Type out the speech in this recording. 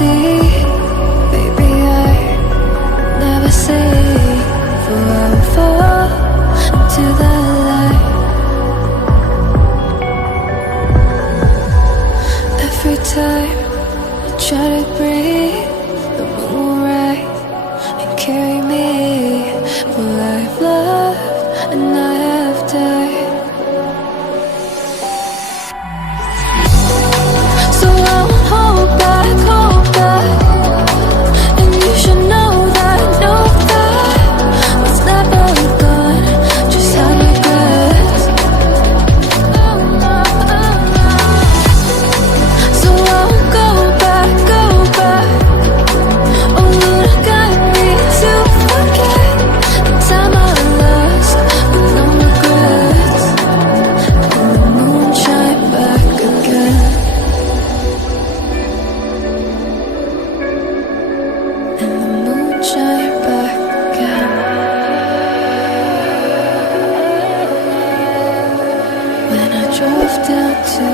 see, baby, I never say, for I will fall into the light. Every time I try to breathe, the moon will rise and carry me, for I've loved and I have died. So I won't hold back, and you should know that what's never gone just had regrets. So I won't go back, oh Lord, guide me to forget the time I lost with no regrets, and the moon shine back again. And the moon shine back again. When I drove down to